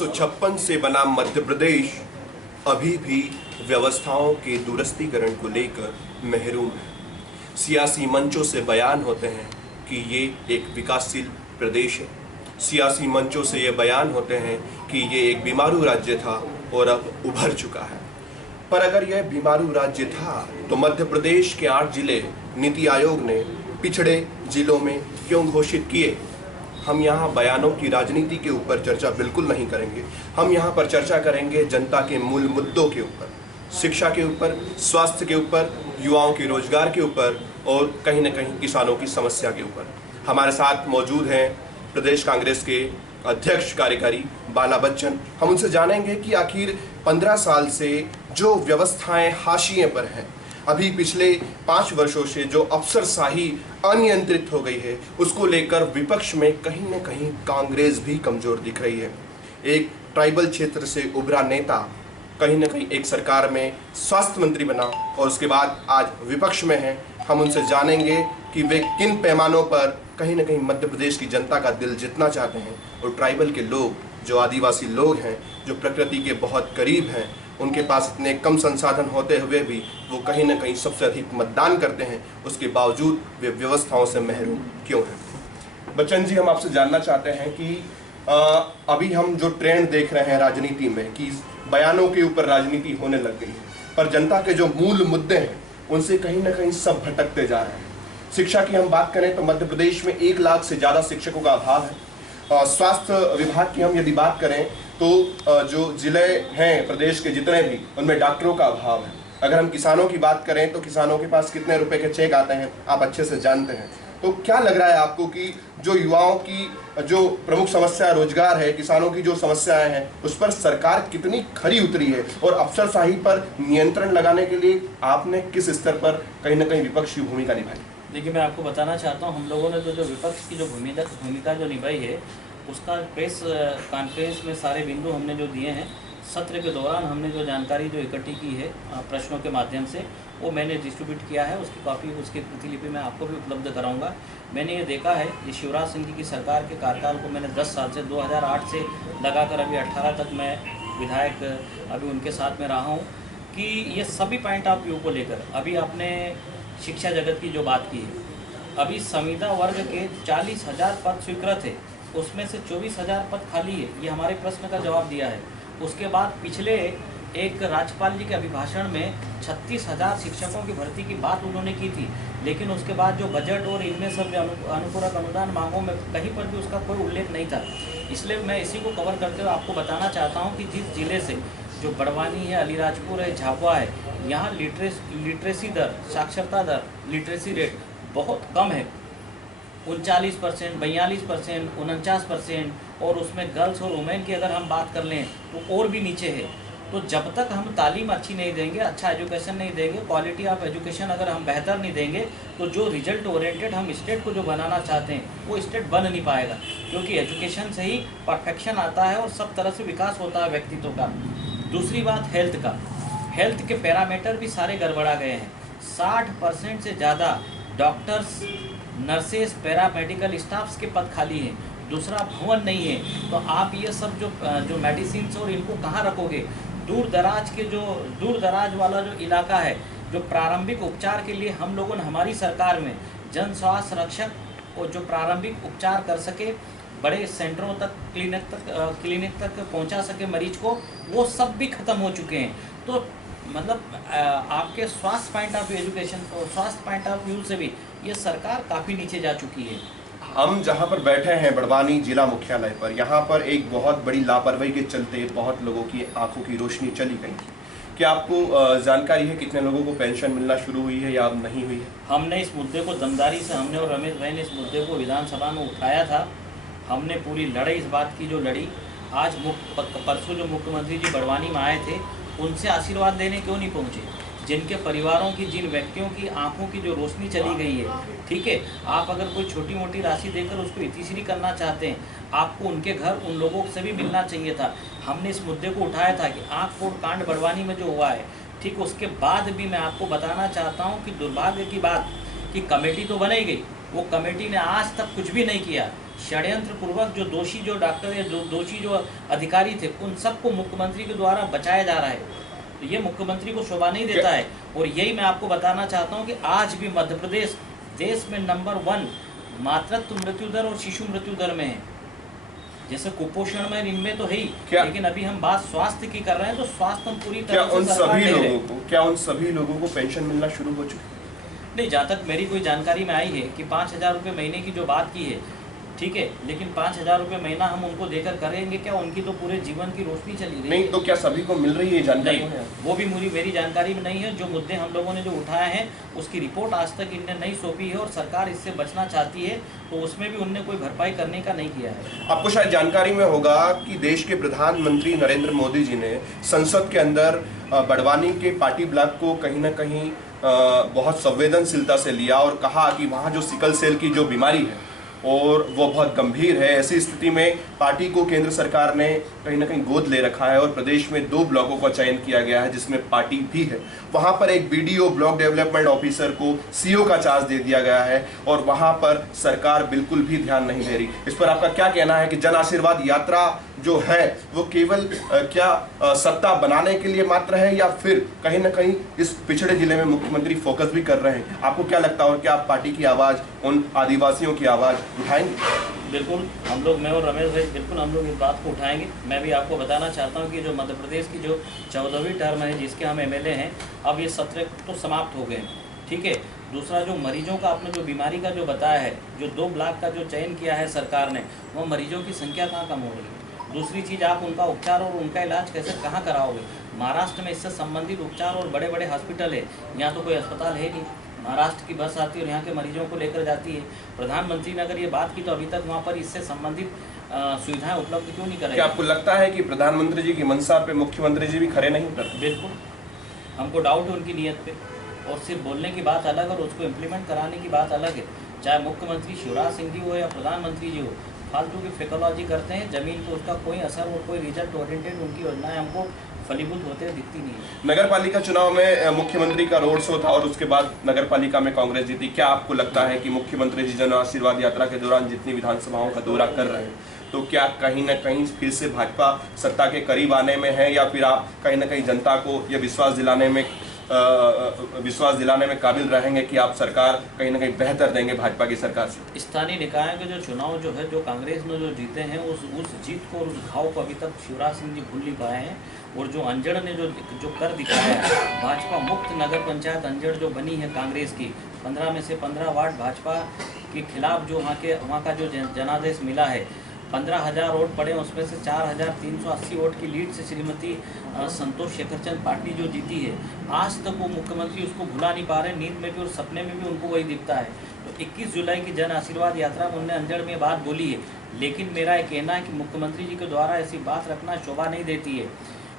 1956 से बना मध्य प्रदेश अभी भी व्यवस्थाओं के दुरुस्तीकरण को लेकर महरूम है। सियासी मंचों से बयान होते हैं कि ये एक विकासशील प्रदेश है। सियासी मंचों से ये बयान होते हैं कि ये एक बीमारू राज्य था और अब उभर चुका है। पर अगर यह बीमारू राज्य था तो मध्य प्रदेश के 8 जिले नीति आयोग ने पिछड़े जिलों में क्यों घोषित किए? हम यहाँ बयानों की राजनीति के ऊपर चर्चा बिल्कुल नहीं करेंगे। हम यहाँ पर चर्चा करेंगे जनता के मूल मुद्दों के ऊपर, शिक्षा के ऊपर, स्वास्थ्य के ऊपर, युवाओं के रोजगार के ऊपर और कहीं न कहीं किसानों की समस्या के ऊपर। हमारे साथ मौजूद हैं प्रदेश कांग्रेस के अध्यक्ष कार्यकारी बाला बच्चन। हम उनसे जानेंगे कि आखिर 15 साल से जो व्यवस्थाएं हाशिए पर हैं, अभी पिछले 5 वर्षों से जो अफसरशाही अनियंत्रित हो गई है, उसको लेकर विपक्ष में कहीं न कहीं कांग्रेस भी कमजोर दिख रही है। एक ट्राइबल क्षेत्र से उभरा नेता कहीं न कहीं एक सरकार में स्वास्थ्य मंत्री बना और उसके बाद आज विपक्ष में है। हम उनसे जानेंगे कि वे किन पैमानों पर कहीं न कहीं मध्य प्रदेश की जनता का दिल जीतना चाहते हैं और ट्राइबल के लोग, जो आदिवासी लोग हैं, जो प्रकृति के बहुत करीब हैं, उनके पास इतने कम संसाधन होते हुए भी वो कहीं न कहीं सबसे अधिक मतदान करते हैं, उसके बावजूद वे व्यवस्थाओं से महरूम क्यों हैं? बच्चन जी, हम आपसे जानना चाहते हैं कि अभी हम जो ट्रेंड देख रहे हैं राजनीति में कि बयानों के ऊपर राजनीति होने लग गई है, पर जनता के जो मूल मुद्दे हैं उनसे कहीं ना कहीं सब भटकते जा रहे हैं। शिक्षा की हम बात करें तो मध्य प्रदेश में 1 लाख से ज़्यादा शिक्षकों का अभाव है। स्वास्थ्य विभाग की हम यदि बात करें तो जो जिले हैं प्रदेश के जितने भी, उनमें डॉक्टरों का अभाव है। अगर हम किसानों की बात करें तो किसानों के पास कितने रुपए के चेक आते हैं आप अच्छे से जानते हैं। तो क्या लग रहा है आपको कि जो युवाओं की जो प्रमुख समस्या रोजगार है, किसानों की जो समस्याएं हैं, उस पर सरकार कितनी खरी उतरी है और अफसरशाही पर नियंत्रण लगाने के लिए आपने किस स्तर पर कहीं ना कहीं विपक्ष की भूमिका निभाई? देखिए, मैं आपको बताना चाहता हूँ, हम लोगों ने तो जो विपक्ष की जो भूमिका जो निभाई है, उसका प्रेस कॉन्फ्रेंस में सारे बिंदु हमने जो दिए हैं, सत्र के दौरान हमने जो जानकारी जो इकट्ठी की है प्रश्नों के माध्यम से, वो मैंने डिस्ट्रीब्यूट किया है। उसकी कॉपी, उसकी प्रतिलिपि मैं आपको भी उपलब्ध कराऊंगा। मैंने ये देखा है, ये शिवराज सिंह जी की सरकार के कार्यकाल को मैंने 10 साल से 2008 से लगाकर अभी 18 तक मैं विधायक अभी उनके साथ में रहा हूँ कि ये सभी पॉइंट ऑफ व्यू को लेकर, अभी आपने शिक्षा जगत की जो बात की है, अभी संविदा वर्ग के 40,000 पद स्वीकृत है, उसमें से 24,000 पद खाली है। ये हमारे प्रश्न का जवाब दिया है। उसके बाद पिछले एक राज्यपाल जी के अभिभाषण में 36,000 शिक्षकों की भर्ती की बात उन्होंने की थी, लेकिन उसके बाद जो बजट और इनमें सब अनुपूरक अनुदान मांगों में कहीं पर भी उसका कोई उल्लेख नहीं था। इसलिए मैं इसी को कवर करते हुए आपको बताना चाहता हूं कि जिस जिले से, जो बड़वानी है, अलीराजपुर है, झाबुआ है, यहाँ लिटरेसी दर, साक्षरता दर, लिटरेसी रेट बहुत कम है। 39%, 42%, 49%, और उसमें गर्ल्स और वुमेन की अगर हम बात कर लें तो और भी नीचे है। तो जब तक हम तालीम अच्छी नहीं देंगे, अच्छा एजुकेशन नहीं देंगे, क्वालिटी ऑफ एजुकेशन अगर हम बेहतर नहीं देंगे, तो जो रिजल्ट ओरिएंटेड हम स्टेट को जो बनाना चाहते हैं वो स्टेट बन नहीं पाएगा, क्योंकि एजुकेशन से ही परफेक्शन आता है और सब तरह से विकास होता है व्यक्तित्व का। दूसरी बात हेल्थ का, हेल्थ के पैरामीटर भी सारे गड़बड़ा गए हैं। 60% से ज़्यादा डॉक्टर्स, नर्सेस, पैरामेडिकल स्टाफ्स के पद खाली हैं। दूसरा, भवन नहीं है। तो आप ये सब जो मेडिसिन और इनको कहाँ रखोगे? दूर दराज वाला जो इलाका है, जो प्रारंभिक उपचार के लिए हम लोगों ने हमारी सरकार में जन स्वास्थ्य रक्षक और जो प्रारंभिक उपचार कर सके, बड़े सेंटरों तक, क्लिनिक तक पहुंचा सके मरीज को, वो सब भी ख़त्म हो चुके हैं। तो मतलब आपके स्वास्थ्य पॉइंट ऑफ व्यू, एजुकेशन और स्वास्थ्य पॉइंट ऑफ व्यू से भी ये सरकार काफ़ी नीचे जा चुकी है। हम जहाँ पर बैठे हैं बड़वानी जिला मुख्यालय पर, यहाँ पर एक बहुत बड़ी लापरवाही के चलते बहुत लोगों की आंखों की रोशनी चली गई थी। क्या आपको जानकारी है कितने लोगों को पेंशन मिलना शुरू हुई है या अब नहीं हुई है? हमने इस मुद्दे को दमदारी से, हमने और रमेश भाई ने इस मुद्दे को विधानसभा में उठाया था। हमने पूरी लड़ाई इस बात की जो लड़ी। आज परसों जो मुख्यमंत्री जी बड़वानी में आए थे, उनसे आशीर्वाद लेने क्यों नहीं पहुँचे? जिनके परिवारों की, जिन व्यक्तियों की आंखों की जो रोशनी चली गई है, ठीक है, आप अगर कोई छोटी मोटी राशि देकर उसको इतिश्री करना चाहते हैं, आपको उनके घर उन लोगों से भी मिलना चाहिए था। हमने इस मुद्दे को उठाया था कि आँख फोड़ कांड बड़वानी में जो हुआ है, ठीक, उसके बाद भी मैं आपको बताना चाहता हूँ कि दुर्भाग्य की बात कि कमेटी तो बनाई गई, वो कमेटी ने आज तक कुछ भी नहीं किया। षड्यंत्र पूर्वक जो दोषी जो डॉक्टर या जो दोषी जो अधिकारी थे उन सबको मुख्यमंत्री के द्वारा बचाया जा रहा है। तो ये मुख्यमंत्री को शोभा नहीं देता है। और यही मैं आपको बताना चाहता हूँ कि आज भी मध्य प्रदेश देश में नंबर 1 मातृत्व मृत्यु दर और शिशु मृत्यु दर में है। जैसे कुपोषण में इनमें तो है ही, लेकिन अभी हम बात स्वास्थ्य की कर रहे हैं, तो स्वास्थ्य हम पूरी तरह से क्या उन सभी लोगों को पेंशन मिलना शुरू हो चुकी है? नहीं, जहाँ तक मेरी कोई जानकारी में आई है कि 5,000 रुपये महीने की जो बात की है, ठीक है, लेकिन 5,000 रुपये महीना हम उनको देकर करेंगे क्या? उनकी तो पूरे जीवन की रोशनी चली गई। नहीं, तो क्या सभी को मिल रही है जानकारी? नहीं, वो भी मेरी जानकारी में नहीं है। जो मुद्दे हम लोगों ने जो उठाए हैं उसकी रिपोर्ट आज तक इनने नहीं सौंपी है, और सरकार इससे बचना चाहती है, तो उसमें भी उनने कोई भरपाई करने का नहीं किया है। आपको शायद जानकारी में होगा कि देश के प्रधानमंत्री नरेंद्र मोदी जी ने संसद के अंदर बड़वानी के पाटी ब्लॉक को कहीं ना कहीं बहुत संवेदनशीलता से लिया और कहा कि वहाँ जो सिकल सेल की जो बीमारी है और वो बहुत गंभीर है। ऐसी स्थिति में पार्टी को केंद्र सरकार ने कहीं ना कहीं गोद ले रखा है और प्रदेश में 2 ब्लॉकों का चयन किया गया है जिसमें पार्टी भी है। वहां पर एक बीडीओ ब्लॉक डेवलपमेंट ऑफिसर को सीओ का चार्ज दे दिया गया है और वहां पर सरकार बिल्कुल भी ध्यान नहीं दे रही। इस पर आपका क्या कहना है कि जन आशीर्वाद यात्रा जो है वो केवल सत्ता बनाने के लिए मात्र है, या फिर कहीं ना कहीं इस पिछड़े जिले में मुख्यमंत्री फोकस भी कर रहे हैं? आपको क्या लगता है और क्या आप पार्टी की आवाज, उन आदिवासियों की आवाज उठाएंगे? बिल्कुल, हम लोग, मैं और रमेश भाई, बिल्कुल हम लोग इस बात को उठाएंगे। मैं भी आपको बताना चाहता हूं कि जो मध्य प्रदेश की जो 14वीं टर्म है जिसके हम एमएलए हैं, अब ये सत्र तो समाप्त हो गए, ठीक है। दूसरा, जो मरीजों का आपने जो बीमारी का जो बताया है, जो 2 ब्लॉक का जो चयन किया है सरकार ने, वो मरीजों की संख्या कहाँ कम हो रही है? दूसरी चीज़, आप उनका उपचार और उनका इलाज कैसे कहाँ कराओगे? महाराष्ट्र में इससे संबंधित उपचार और बड़े बड़े हॉस्पिटल है, यहाँ तो कोई अस्पताल है नहीं। महाराष्ट्र की बस आती है और यहाँ के मरीजों को लेकर जाती है। प्रधानमंत्री ने अगर ये बात की तो अभी तक वहाँ पर इससे संबंधित सुविधाएं उपलब्ध क्यों नहीं कराई? क्या आपको लगता है कि प्रधानमंत्री जी की मंशा पे मुख्यमंत्री जी भी खरे नहीं उतरते? बिल्कुल, हमको डाउट है उनकी नीयत पे, और सिर्फ बोलने की बात अलग और उसको इम्प्लीमेंट कराने की बात अलग है। चाहे मुख्यमंत्री शिवराज सिंह जी हो या प्रधानमंत्री जी हो, फालतू की फेकोलॉजी करते हैं, जमीन पर उसका कोई असर और कोई रिजल्ट ओरिएंटेड उनकी योजनाएं हमको फलीभूत होते दिखती नहीं है। नगर पालिका चुनाव में मुख्यमंत्री का रोड शो था और उसके बाद नगर पालिका में कांग्रेस जीती। क्या आपको लगता है कि मुख्यमंत्री जी जन आशीर्वाद यात्रा के दौरान जितनी विधानसभाओं का दौरा कर रहे हैं, तो क्या कहीं ना कहीं फिर से भाजपा सत्ता के करीब आने में है, या फिर आप कहीं ना कहीं जनता को यह विश्वास दिलाने में काबिल रहेंगे कि आप सरकार कहीं ना कहीं बेहतर देंगे भाजपा की सरकार से? स्थानीय निकायों के जो चुनाव जो है, जो कांग्रेस ने जो जीते हैं, उस जीत को और उस घाव को अभी तक शिवराज सिंह जी भूल नहीं पाए हैं। और जो अंजड़ ने जो कर दिखाया है, भाजपा मुक्त नगर पंचायत अंजड़ जो बनी है कांग्रेस की, 15 में से 15 वार्ड भाजपा के खिलाफ जो वहाँ का जो जनादेश मिला है, 15,000 वोट पड़े, उसमें से 4,380 वोट की लीड से श्रीमती संतोष शेखरचंद पाटिल जो जीती है। आज तक वो मुख्यमंत्री उसको भुला नहीं पा रहे, नींद में भी और सपने में भी उनको वही दिखता है। तो 21 जुलाई की जन आशीर्वाद यात्रा में उन्होंने अंजड़ में बात बोली है, लेकिन मेरा ये कहना है कि मुख्यमंत्री जी के द्वारा ऐसी बात रखना शोभा नहीं देती है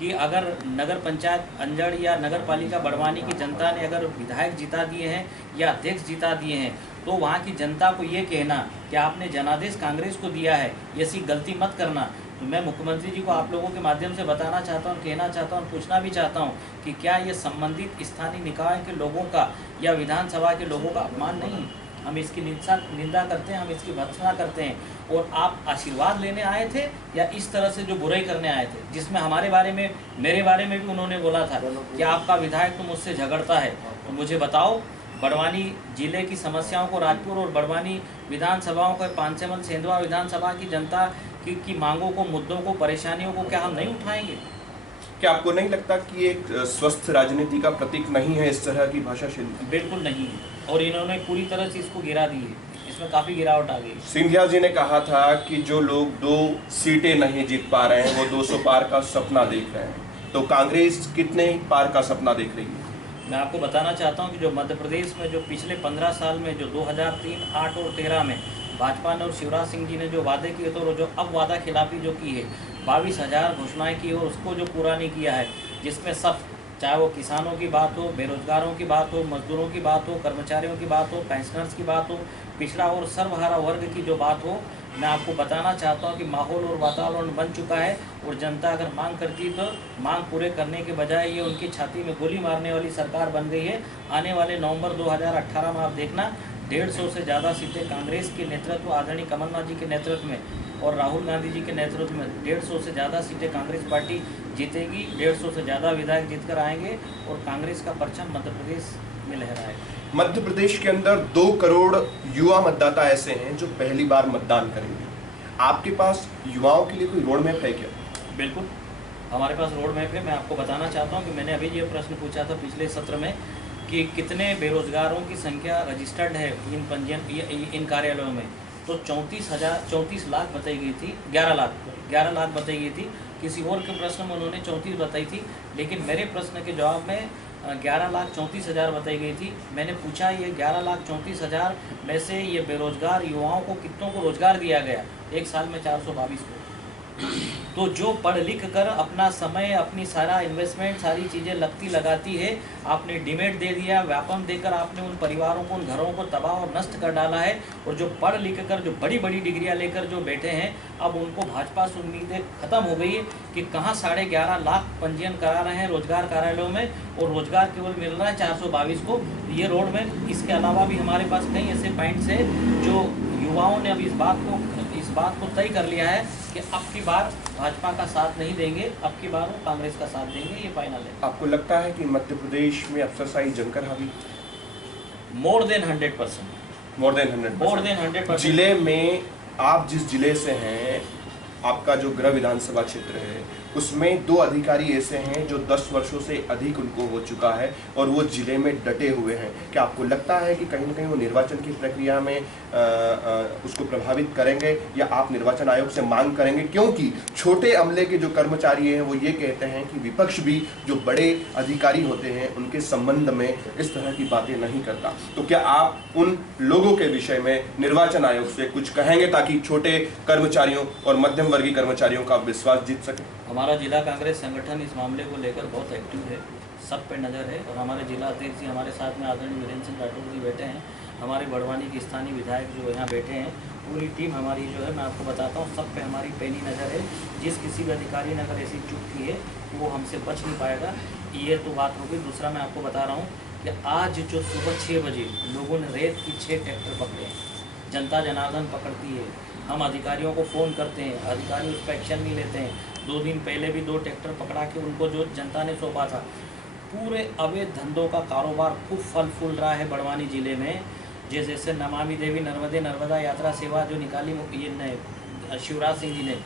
कि अगर नगर पंचायत अंजड़ या नगर पालिका बड़वानी की जनता ने अगर विधायक जिता दिए हैं या अध्यक्ष जिता दिए हैं, तो वहाँ की जनता को ये कहना कि आपने जनादेश कांग्रेस को दिया है, ऐसी गलती मत करना। तो मैं मुख्यमंत्री जी को आप लोगों के माध्यम से बताना चाहता हूँ, कहना चाहता हूँ, पूछना भी चाहता हूँ कि क्या ये संबंधित स्थानीय निकाय के लोगों का या विधानसभा के लोगों का अपमान नहीं? हम इसकी निंदा करते हैं, हम इसकी भर्त्सना करते हैं, और आप आशीर्वाद लेने आए थे या इस तरह से जो बुराई करने आए थे, जिसमें हमारे बारे में, मेरे बारे में भी उन्होंने बोला था कि आपका विधायक तो मुझसे झगड़ता है। तो मुझे बताओ, बड़वानी जिले की समस्याओं को, राजपुर और बड़वानी विधानसभाओं को, पांचेमल सेंधवा विधानसभा की जनता की मांगों को, मुद्दों को, परेशानियों को क्या हम नहीं उठाएंगे? क्या आपको नहीं लगता कि एक स्वस्थ राजनीति का प्रतीक नहीं है इस तरह की भाषा शैली? बिल्कुल नहीं है, और इन्होंने पूरी तरह से इसको गिरा दी है, इसमें काफ़ी गिरावट आ गई। सिंधिया जी ने कहा था कि जो लोग 2 सीटें नहीं जीत पा रहे हैं वो 200 पार का सपना देख रहे हैं, तो कांग्रेस कितने पार का सपना देख रही है? मैं आपको बताना चाहता हूं कि जो मध्य प्रदेश में जो पिछले 15 साल में, जो 2003, 8 और 13 में भाजपा ने और शिवराज सिंह जी ने जो वादे किए थे और जो अब वादा खिलाफी जो की है, 22,000 घोषणाएं की और उसको जो पूरा नहीं किया है, जिसमें सब, चाहे वो किसानों की बात हो, बेरोजगारों की बात हो, मजदूरों की बात हो, कर्मचारियों की बात हो, पेंशनर्स की बात हो, पिछड़ा और सर्वहारा वर्ग की जो बात हो, मैं आपको बताना चाहता हूं कि माहौल और वातावरण बन चुका है। और जनता अगर मांग करती है तो मांग पूरे करने के बजाय ये उनकी छाती में गोली मारने वाली सरकार बन गई है। आने वाले नवंबर 2018 में आप देखना, 150 से ज़्यादा सीटें कांग्रेस के नेतृत्व आदरणीय कमलनाथ जी के नेतृत्व में और राहुल गांधी जी के नेतृत्व में 150 से ज़्यादा सीटें कांग्रेस पार्टी जीतेगी। 150 से ज़्यादा विधायक जीतकर आएंगे और कांग्रेस का परचम मध्य प्रदेश में लहराएगा। मध्य प्रदेश के अंदर 2 करोड़ युवा मतदाता ऐसे हैं जो पहली बार मतदान करेंगे। आपके पास युवाओं के लिए कोई रोड मैप है क्या? बिल्कुल, हमारे पास रोड मैप है। मैं आपको बताना चाहता हूं कि मैंने अभी ये प्रश्न पूछा था पिछले सत्र में कि कितने बेरोजगारों की संख्या रजिस्टर्ड है इन कार्यालयों में, तो 34 लाख बताई गई थी। 11 लाख बताई गई थी। किसी और के प्रश्न में उन्होंने 34 बताई थी, लेकिन मेरे प्रश्न के जवाब में 11,34,000 बताई गई थी। मैंने पूछा ये 11,34,000 में से ये बेरोजगार युवाओं को कितनों को रोजगार दिया गया? एक साल में 422 को। तो जो पढ़ लिख कर अपना समय, अपनी सारा इन्वेस्टमेंट, सारी चीज़ें लगती लगाती है, आपने डीमेट दे दिया, व्यापम देकर आपने उन परिवारों को, उन घरों को तबाह और नष्ट कर डाला है। और जो पढ़ लिख कर, जो बड़ी बड़ी डिग्रियां लेकर जो बैठे हैं, अब उनको भाजपा से उम्मीदें खत्म हो गई है कि कहाँ 11.5 लाख पंजीयन करा रहे हैं रोजगार कार्यालयों में और रोजगार केवल मिल रहा है 422 को। ये रोड में इसके अलावा भी हमारे पास कई ऐसे पॉइंट्स हैं जो युवाओं ने अब इस बात को तय कर लिया है कि अब की बार भाजपा का साथ नहीं देंगे, अब की बार वो कांग्रेस का साथ देंगे। ये फाइनल है। आपको लगता है कि मध्य प्रदेश में अफसरशाही जमकर हावी? More than 100%। More than 100%। जिले में, आप जिस जिले से हैं, आपका जो गृह विधानसभा क्षेत्र है, उसमें 2 अधिकारी ऐसे हैं जो 10 वर्षों से अधिक उनको हो चुका है और वो जिले में डटे हुए हैं। क्या आपको लगता है कि कहीं ना कहीं वो निर्वाचन की प्रक्रिया में उसको प्रभावित करेंगे, या आप निर्वाचन आयोग से मांग करेंगे? क्योंकि छोटे अमले के जो कर्मचारी हैं वो ये कहते हैं कि विपक्ष भी जो बड़े अधिकारी होते हैं उनके संबंध में इस तरह की बातें नहीं करता। तो क्या आप उन लोगों के विषय में निर्वाचन आयोग से कुछ कहेंगे ताकि छोटे कर्मचारियों और मध्यम वर्गीय कर्मचारियों का विश्वास जीत सके? हमारा जिला कांग्रेस संगठन इस मामले को लेकर बहुत एक्टिव है, सब पे नज़र है। और हमारे जिला अध्यक्ष जी हमारे साथ में आदरणीय वीरेंद्र सिंह राठौर जी बैठे हैं, हमारे बड़वानी के स्थानीय विधायक जो यहाँ बैठे हैं, पूरी टीम हमारी जो है, मैं आपको बताता हूँ, सब पे हमारी पैनी नज़र है। जिस किसी भी अधिकारी ने अगर ऐसी चूक की है वो हमसे बच नहीं पाएगा। ये तो बात होगी। दूसरा मैं आपको बता रहा हूँ कि आज जो सुबह 6 बजे लोगों ने रेत की 6 ट्रैक्टर पकड़े हैं, जनता जनार्दन पकड़ती है, हम अधिकारियों को फ़ोन करते हैं, अधिकारी उस पर एक्शन नहीं लेते हैं। 2 दिन पहले भी 2 ट्रैक्टर पकड़ा के उनको जो जनता ने सौंपा था। पूरे अवैध धंधों का कारोबार खूब फल फूल रहा है बड़वानी ज़िले में। जैसे नमामि देवी नर्मदा यात्रा सेवा जो निकाली ये शिवराज सिंह जी ने,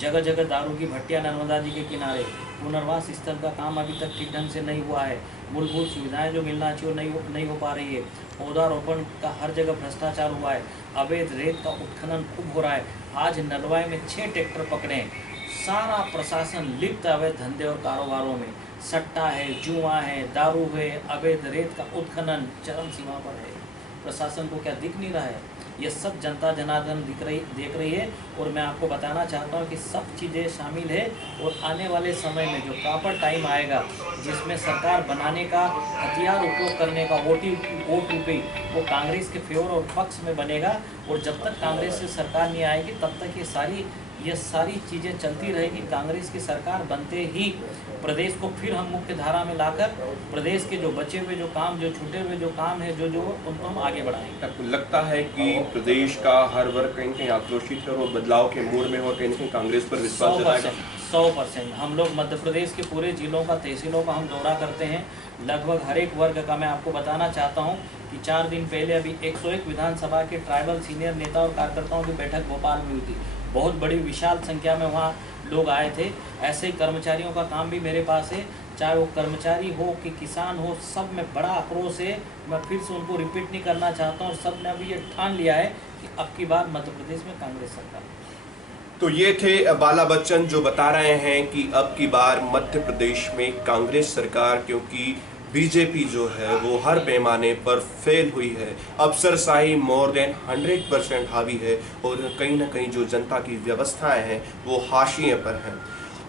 जगह जगह दारू की भट्टियाँ नर्मदा जी के किनारे, पुनर्वास स्थल का काम अभी तक ठीक ढंग से नहीं हुआ है, मूलभूत सुविधाएं जो मिलना चाहिए नहीं हो पा रही है, पौधारोपण का हर जगह भ्रष्टाचार हुआ है, अवैध रेत का उत्खनन खूब हो रहा है। आज नलवाई में 6 ट्रैक्टर पकड़े हैं। सारा प्रशासन लिप्त अवैध धंधे और कारोबारों में, सट्टा है, जुआ है, दारू है, अवैध रेत का उत्खनन चरम सीमा पर है। प्रशासन को क्या दिख नहीं रहा है? ये सब जनता जनार्दन देख रही है। और मैं आपको बताना चाहता हूँ कि सब चीज़ें शामिल है। और आने वाले समय में जो प्रॉपर टाइम आएगा जिसमें सरकार बनाने का हथियार उपयोग करने का वोट रूपी वो कांग्रेस के फेवर और पक्ष में बनेगा। और जब तक कांग्रेस से सरकार नहीं आएगी तब तक ये सारी चीज़ें चलती रहेगी। कांग्रेस की सरकार बनते ही प्रदेश को फिर हम मुख्य धारा में लाकर प्रदेश के जो बचे हुए जो काम, जो छूटे हुए जो काम है, जो उनको हम आगे बढ़ाएंगे। आपको लगता है कि प्रदेश का हर वर्ग कहीं कहीं आक्रोशित है और बदलाव के मूड में और कहीं कांग्रेस पर विश्वास जताएगा? 100%। हम लोग मध्य प्रदेश के पूरे जिलों का, तहसीलों का हम दौरा करते हैं। लगभग हर एक वर्ग का मैं आपको बताना चाहता हूं कि 4 दिन पहले अभी 101 विधानसभा के ट्राइबल सीनियर नेता और कार्यकर्ताओं की बैठक भोपाल में हुई थी। बहुत बड़ी विशाल संख्या में वहाँ लोग आए थे। ऐसे ही कर्मचारियों का काम भी मेरे पास है, चाहे वो कर्मचारी हो कि किसान हो, सब में बड़ा आक्रोश है। मैं फिर से उनको रिपीट नहीं करना चाहता हूँ। सब ने अभी ये ठान लिया है कि अब की बार मध्य प्रदेश में कांग्रेस सरकार। तो ये थे बाला बच्चन जो बता रहे हैं कि अब की बार मध्य प्रदेश में कांग्रेस सरकार, क्योंकि बीजेपी जो है वो हर पैमाने पर फेल हुई है। अफसरशाही मोर देन 100% हावी है और कहीं ना कहीं जो जनता की व्यवस्थाएं हैं वो हाशिए पर हैं।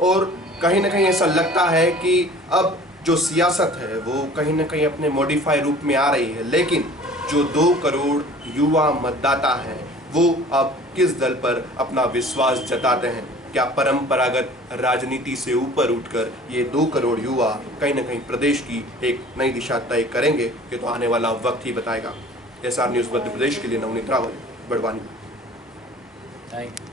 और कहीं ना कहीं ऐसा लगता है कि अब जो सियासत है वो कहीं ना कहीं अपने मॉडिफाई रूप में आ रही है। लेकिन जो 2 करोड़ युवा मतदाता हैं वो अब किस दल पर अपना विश्वास जताते हैं? क्या परंपरागत राजनीति से ऊपर उठकर ये 2 करोड़ युवा कहीं ना कहीं प्रदेश की एक नई दिशा तय करेंगे? ये तो आने वाला वक्त ही बताएगा। SR न्यूज़ मध्य प्रदेश के लिए नवनीत रावल, बड़वानी। Thank you.